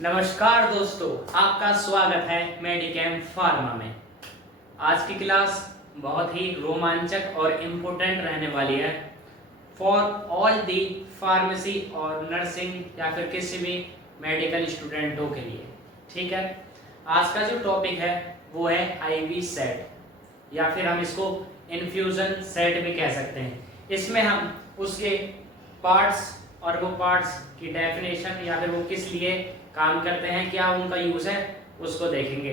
नमस्कार दोस्तों, आपका स्वागत है मेडिकेम फार्मा में। आज की क्लास बहुत ही रोमांचक और इम्पोर्टेंट रहने वाली है फॉर ऑल दी फार्मेसी और नर्सिंग या फिर किसी भी मेडिकल स्टूडेंटों के लिए। ठीक है, आज का जो टॉपिक है वो है आईवी सेट या फिर हम इसको इन्फ्यूजन सेट भी कह सकते हैं। इसमें हम उसके पार्ट्स और वो पार्ट्स की डेफिनेशन या फिर वो किस लिए काम करते हैं, क्या उनका यूज है, उसको देखेंगे।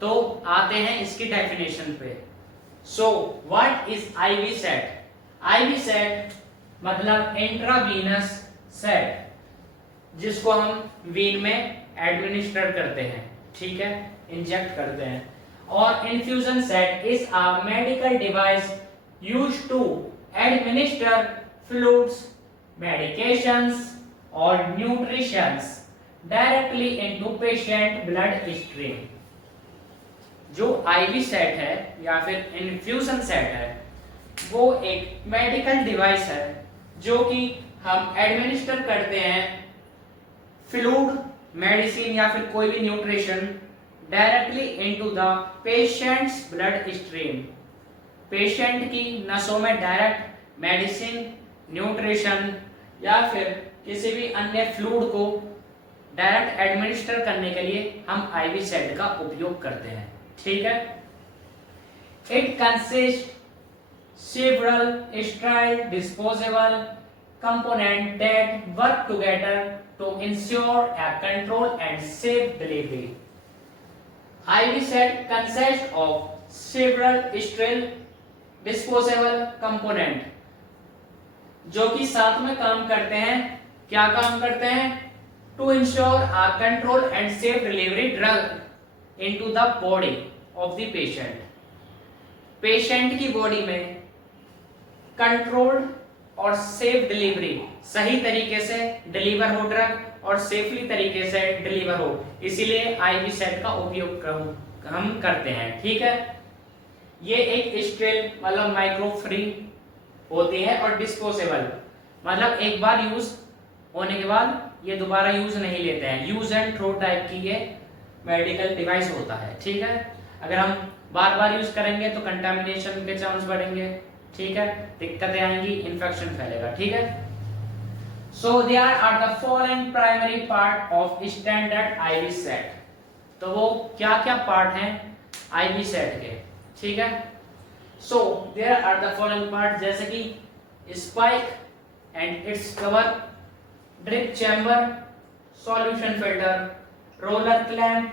तो आते हैं इसकी डेफिनेशन पे। So what is IV set? IV set मतलब इंट्रावीनस सेट, जिसको हम वीन में एडमिनिस्टर करते हैं, ठीक है, इंजेक्ट करते हैं। और infusion set is a medical device used to administer fluids, medications or nutritions directly into patient blood stream। जो आईवी सेट है या फिर इन्फ्यूजन सेट है वो एक मेडिकल डिवाइस है जो कि हम एडमिनिस्टर करते हैं फ्लूइड, मेडिसिन या फिर कोई भी nutrition directly into the patients blood stream. Patient की नसों में डायरेक्ट मेडिसिन, न्यूट्रिशन या फिर किसी भी अन्य फ्लूइड को डायरेक्ट एडमिनिस्टर करने के लिए हम आईवी सेट का उपयोग करते हैं। ठीक है, it consist several sterile disposable components that work together to ensure a controlled and safe delivery. IV set consists of several sterile disposable components जो कि साथ में काम करते हैं। क्या काम करते हैं? To ensure a control and safe delivery drug into the body of the patient. Patient की बॉडी में कंट्रोल्ड और सेफ डिलीवरी, सही तरीके से डिलीवर हो ड्रग और सेफली तरीके से डिलीवर हो, इसीलिए आईवी सेट का उपयोग हम करते हैं। ठीक है, ये एक स्टेरिल मतलब माइक्रो फ्री होती है और डिस्पोजेबल मतलब एक बार यूज होने के बाद ये दोबारा यूज नहीं लेते हैं। यूज एंड थ्रो टाइप की ये मेडिकल डिवाइस होता है। ठीक है, अगर हम बार बार यूज करेंगे तो कंटामिनेशन के चांस बढ़ेंगे। ठीक है, दिक्कतें आएंगी, इन्फेक्शन फैलेगा। ठीक है, so there are the following primary part of standard IV set. तो वो क्या क्या पार्ट हैं आईवी सेट के? ठीक है, so there are the following part, जैसे कि spike and its cover, drip chamber, solution filter, roller clamp,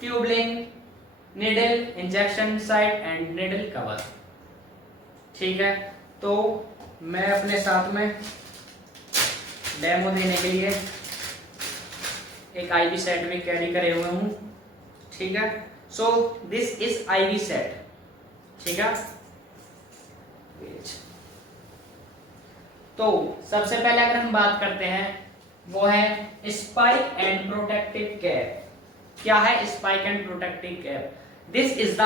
tubing, needle, injection site and needle cover. ठीक है, तो मैं अपने साथ में डेमो देने के लिए एक आईवी सेट भी कैरी करे हुए हूं। ठीक है, so this is IV set. ठीक है, तो सबसे पहले अगर हम बात करते हैं वो है स्पाइक एंड प्रोटेक्टिव कैप। क्या है spike and protective cap? This is the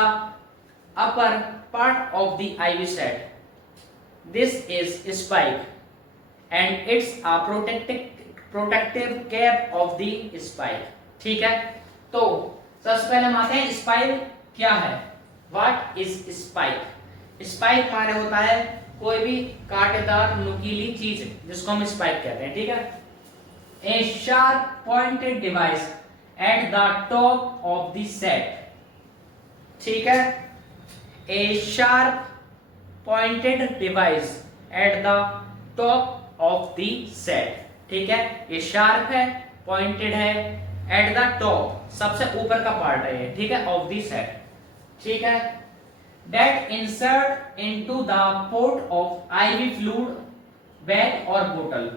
upper part of the IV set. This is spike and it's a protective cap of the spike. ठीक है, तो सबसे पहले हम आते हैं स्पाइक क्या है। What is spike? स्पाइक माने होता है कोई भी कांटेदार नुकीली चीज जिसको हम स्पाइक कहते हैं। ठीक है, a sharp pointed device at the top of the set. ठीक है, a sharp pointed device at the top of the set। ठीक है, ये sharp है, pointed है, at the top सबसे ऊपर का पार्ट है ये। ठीक है, of the set। ठीक है, that insert into the port of IV fluid bag or bottle।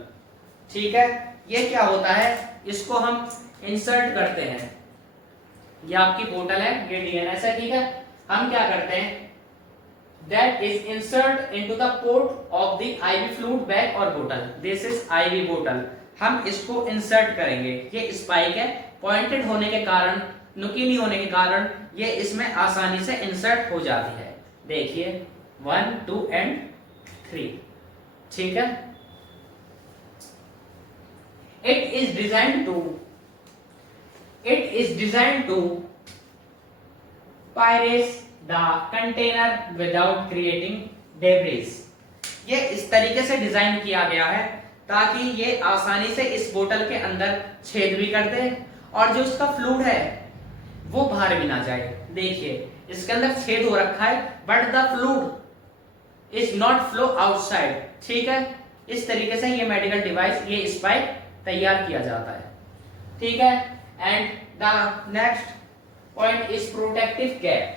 ठीक है, ये क्या होता है, इसको हम इंसर्ट करते हैं। ये आपकी बोतल है, ये डीएनएस है। ठीक है, हम क्या करते हैं, that is insert into the port of the IV fluid bag or bottle। this is IV bottle। हम इसको इंसर्ट करेंगे। ये स्पाइक है, पॉइंटेड होने के कारण, नुकीली होने के कारण ये इसमें आसानी से इंसर्ट हो जाती है। देखिए 1 2 एंड 3। ठीक है, it is designed to It is designed to pyres the container without creating debris. ये इस तरीके से डिजाइन किया गया है ताकि ये आसानी से इस बोतल के अंदर छेद भी कर दे और जो इसका फ्लूइड है वो बाहर भी ना जाए। देखिए इसके अंदर छेद हो रखा है but the fluid is not flow outside. ठीक है, इस तरीके से ये मेडिकल डिवाइस, ये स्पाइक तैयार किया जाता है। ठीक है, and the next point is protective cap.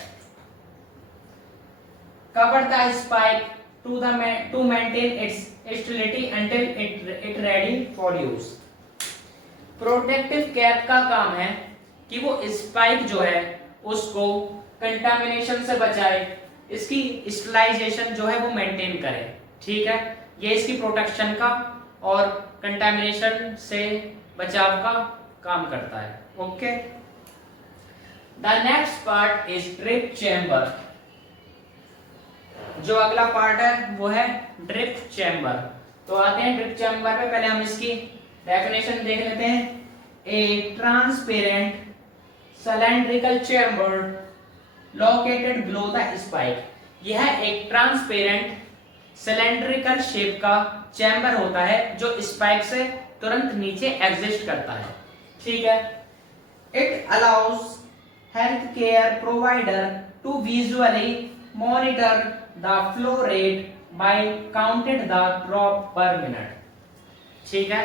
Cover the spike to maintain its stability until it ready for use. Protective cap का काम है कि वो स्पाइक जो है उसको कंटामिनेशन से बचाए, इसकी स्टरलाइजेशन जो है वो मेंटेन करे। ठीक है, ये इसकी प्रोटेक्शन का और कंटामिनेशन से बचाव का काम करता है। Okay, the next part is drip chamber. जो अगला पार्ट है वो है ड्रिप चैम्बर। तो आते हैं ड्रिप चैम्बर पे, पहले हम इसकी डेफिनेशन देख लेते हैं। ए transparent cylindrical chamber located below the spike. यह एक ट्रांसपेरेंट सिलेंड्रिकल शेप का चैम्बर होता है जो स्पाइक से तुरंत नीचे एग्जिस्ट करता है। ठीक है, it allows health care provider to visually monitor the flow rate by counted the drop per minute। ठीक है,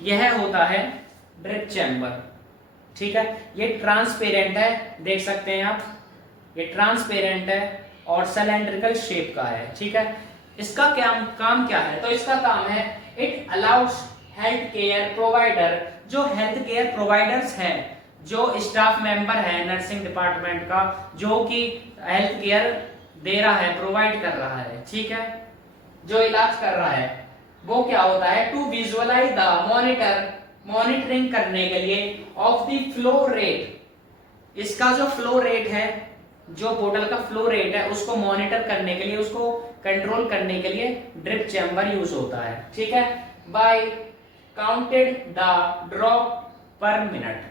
यह होता है ड्रिप चैम्बर। ठीक है, ये ट्रांसपेरेंट है, देख सकते हैं आप, ये ट्रांसपेरेंट है और सिलेंड्रिकल शेप का है। ठीक है, इसका क्या काम क्या है? तो इसका काम है it allows health care provider, जो हेल्थ केयर प्रोवाइडर्स हैं, जो स्टाफ मेंबर है नर्सिंग डिपार्टमेंट का, जो कि हेल्थ केयर दे रहा है, प्रोवाइड कर रहा है। ठीक है, जो इलाज कर रहा है, वो क्या होता है? टू विजुअलाइज द मॉनिटरिंग करने के लिए ऑफ द फ्लो रेट। इसका जो फ्लो रेट है, जो बोतल का फ्लो रेट है, उसको मॉनिटर करने के लिए, उसको कंट्रोल करने के लिए ड्रिप चैम्बर यूज होता है। ठीक है, by counted the drop per minute.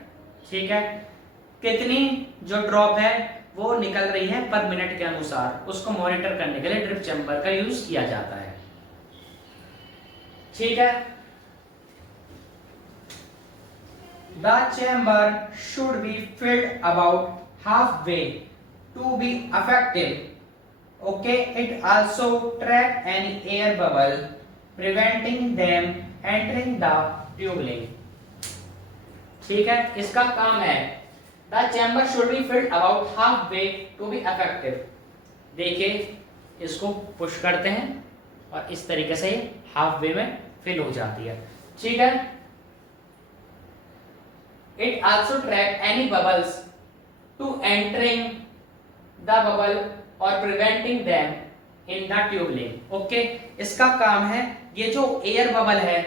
ठीक है, कितनी जो ड्रॉप है वो निकल रही है पर मिनट के अनुसार, उसको मॉनिटर करने के लिए ड्रिप चैम्बर का यूज किया जाता है। ठीक है, the chamber should be filled about half way to be effective. Okay, it also trap any air bubble preventing them entering the tubing. ठीक है, इसका काम है the chamber should be filled about half way to be effective. देखिए इसको push करते हैं और इस तरीके से हाफ वे में फिल हो जाती है। ठीक है, it also trap any bubbles to entering the bubble और preventing them in the tubing. Okay, इसका काम है ये जो एयर बबल है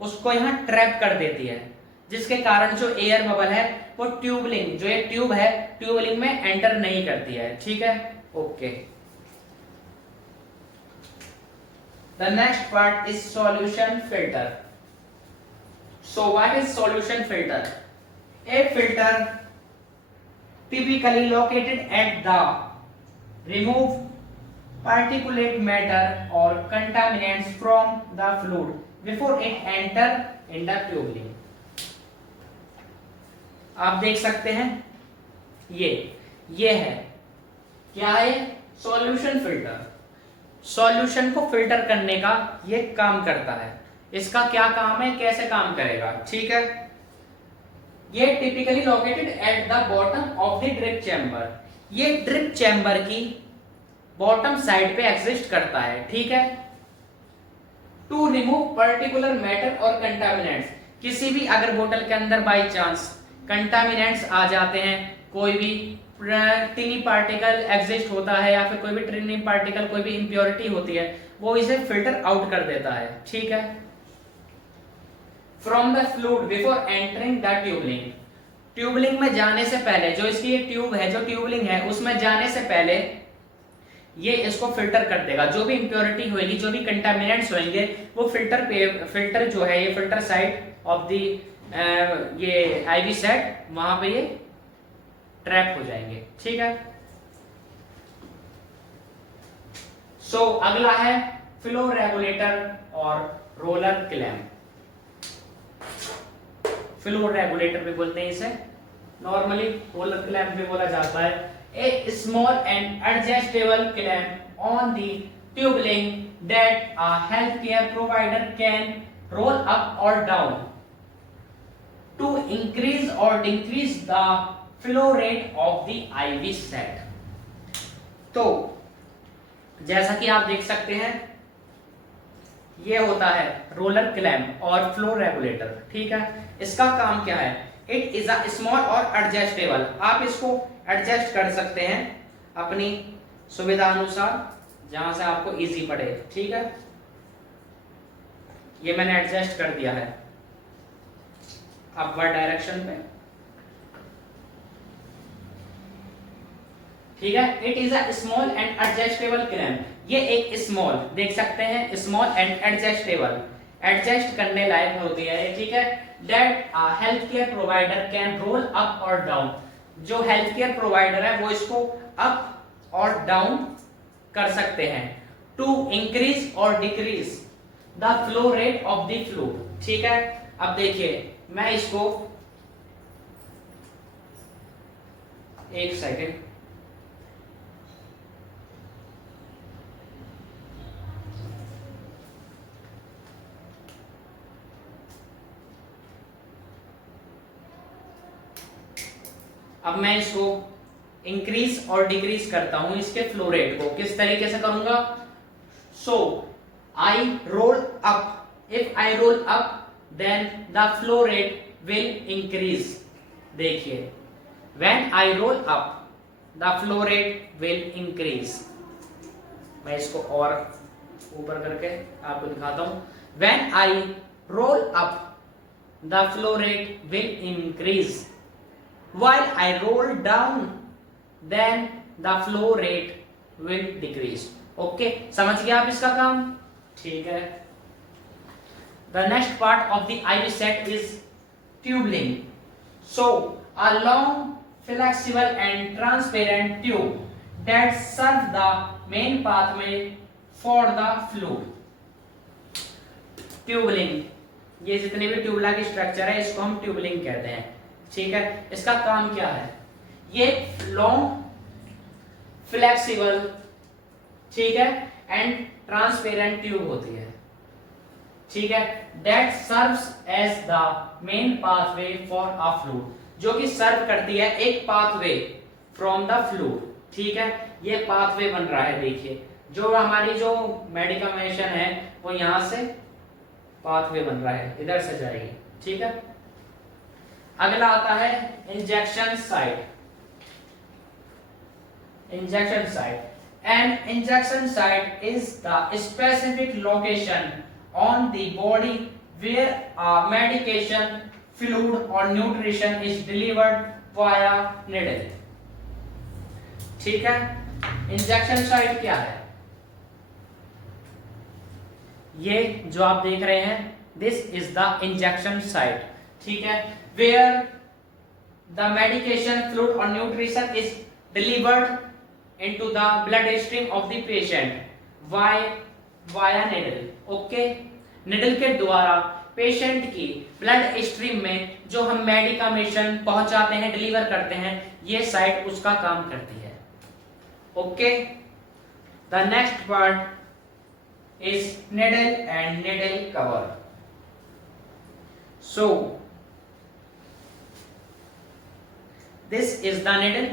उसको यहाँ ट्रैप कर देती है, जिसके कारण जो एयर बबल है वो ट्यूबलिंग, जो एक ट्यूब है, ट्यूबलिंग में एंटर नहीं करती है। ठीक है, okay. The next part is solution filter. So what is solution filter? A filter typically located at the remove particulate matter or contaminants from the fluid before it enter in the tubing। आप देख सकते हैं ये है क्या है? Solution filter. Solution को filter करने का ये काम करता है। इसका क्या काम है, कैसे काम करेगा? ठीक है, ये typically located at the bottom of the drip chamber. ये ड्रिप चैम्बर की बॉटम साइड पे एग्जिस्ट करता है। ठीक है, टू रिमूव पर्टिकुलर मैटर और कंटामिनेंट्स। किसी भी अगर बोतल के अंदर बाई चांस कंटामिनेंट्स आ जाते हैं, कोई भी टिनी पार्टिकल एग्जिस्ट होता है या फिर कोई भी टिनी पार्टिकल, कोई भी इंप्योरिटी होती है, वो इसे फिल्टर आउट कर देता है। ठीक है, from the fluid before entering the tubing. Tubing में जाने से पहले, जो इसकी एक ट्यूब है, जो ट्यूबलिंग है, उसमें जाने से पहले ये इसको फिल्टर कर देगा, जो भी इम्प्योरिटी होगी, जो भी कंटामिनेंट्स होंगे वो फिल्टर जो है, ये फिल्टर साइड ऑफ द ये आईवी सेट, वहां पे ये ट्रैप हो जाएंगे। ठीक है। सो अगला है फ्लो रेगुलेटर और रोलर क्लैंप। फ्लो रेगुलेटर भी बोलते हैं इसे, नॉर्मली रोलर क्लैंप भी बोला जाता है। A small and adjustable clamp on the tubing that a health care provider can roll up और डाउन टू इंक्रीज और decrease the flow rate of the IV set. तो जैसा कि आप देख सकते हैं, ये होता है रोलर क्लैंप और फ्लो रेगुलेटर। ठीक है। इसका काम क्या है? इट इज अ स्मॉल और एडजस्टेबल। आप इसको एडजस्ट कर सकते हैं अपनी सुविधा अनुसार, जहां से आपको इजी पड़े। ठीक है। ये मैंने एडजस्ट कर दिया है अपवर्ड डायरेक्शन पे। ठीक है। It is a small and adjustable clamp. ये एक स्मॉल, देख सकते हैं, स्मॉल एंड एडजस्टेबल, एडजस्ट करने लायक होती है। ठीक है। That health care provider can roll up और डाउन। जो हेल्थ केयर प्रोवाइडर है वो इसको अप और डाउन कर सकते हैं टू इंक्रीज और decrease the flow rate of the fluid. ठीक है। अब देखिए, मैं इसको एक सेकेंड, अब मैं इसको इंक्रीज और डिक्रीज करता हूं, इसके फ्लो रेट को किस तरीके से करूंगा। So I roll up, if I roll up then the flow rate will increase. देखिए, when I roll up the flow rate will increase. मैं इसको और ऊपर करके आपको दिखाता हूं। When I roll up the flow rate will increase, while I roll down then the flow rate will decrease। Okay, समझ गए आप इसका काम? ठीक है। The next part of the IV set is tubing. So a long flexible and transparent tube that serves the main pathway for the fluid। ट्यूबलिंग, ये जितने भी ट्यूबला की स्ट्रक्चर है इसको हम ट्यूबलिंग कहते हैं। ठीक है। इसका काम क्या है? ये लॉन्ग फ्लेक्सिबल, ठीक है, एंड ट्रांसपेरेंट ट्यूब होती है। ठीक है। That serves as the main pathway for a fluid, जो कि सर्व करती है एक पाथवे फ्रॉम द फ्लूइड। ठीक है। ये पाथवे बन रहा है, देखिए, जो हमारी जो मेडिकेशन है वो यहां से पाथवे बन रहा है, इधर से जाएगी। ठीक है। अगला आता है injection site. Injection site, an injection site is the specific location on the body where a medication, fluid और nutrition is delivered via needle. ठीक है। इंजेक्शन साइट क्या है? ये जो आप देख रहे हैं, this is the injection site. ठीक है। where the medication, fluid or nutrition is delivered into the blood stream of the patient via needle। Okay, needle के द्वारा पेशेंट की ब्लड स्ट्रीम में जो हम मेडिकेशन पहुंचाते हैं, डिलीवर करते हैं, ये साइट उसका काम करती है। Okay. The next part is needle and needle cover. So this is the needle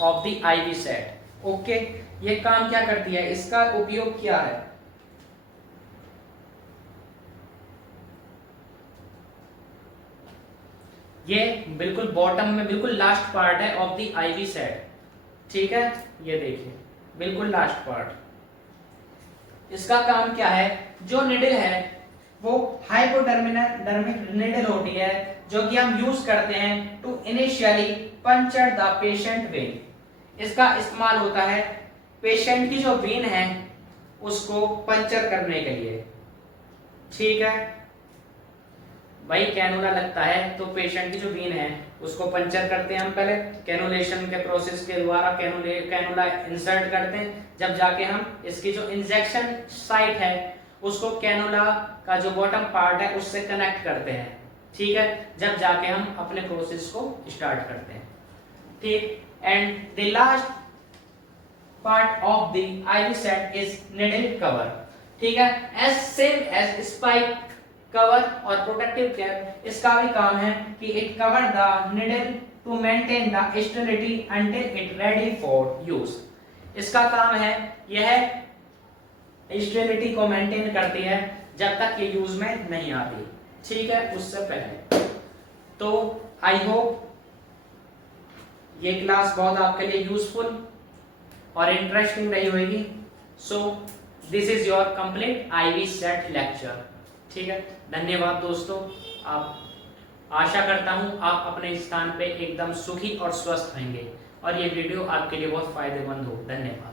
of the IV set। Okay, ये काम क्या करती है? इसका उपयोग क्या है? ये बिल्कुल बॉटम में, बिल्कुल लास्ट पार्ट है ऑफ द IV सेट। ठीक है। ये देखिए, बिल्कुल लास्ट पार्ट। इसका काम क्या है? जो निडल है वो हाइपोडर्मिक निडल होती है, जो कि हम यूज करते हैं to initially puncture the patient vein. इसका इस्तेमाल होता है पेशेंट की जो वेन है उसको पंचर करने के लिए। ठीक है, भाई कैनुला लगता है तो पेशेंट की जो वेन है उसको पंचर करते हैं हम पहले कैनुलेशन के प्रोसेस के द्वारा, कैनुला इंसर्ट करते हैं, जब जाके हम इसकी जो इंजेक्शन साइट है उसको कैनुला का जो बॉटम पार्ट है उससे कनेक्ट करते हैं। ठीक है, जब जाके हम अपने प्रोसेस को स्टार्ट करते हैं। ठीक, and the last part of the IV set is needle cover. ठीक है, as same as spike cover और प्रोटेक्टिव कैप, इसका भी काम है कि it cover the needle to maintain the sterility until it ready for use. इसका काम है यह स्टेरिलिटी को मेंटेन करती है जब तक ये यूज में नहीं आती। ठीक है, उससे पहले। तो आई होप ये क्लास बहुत आपके लिए यूजफुल और इंटरेस्टिंग रही होगी। So this is your complete IV set lecture. ठीक है, धन्यवाद दोस्तों। आप आशा करता हूं आप अपने स्थान पे एकदम सुखी और स्वस्थ रहेंगे और ये वीडियो आपके लिए बहुत फायदेमंद हो। धन्यवाद।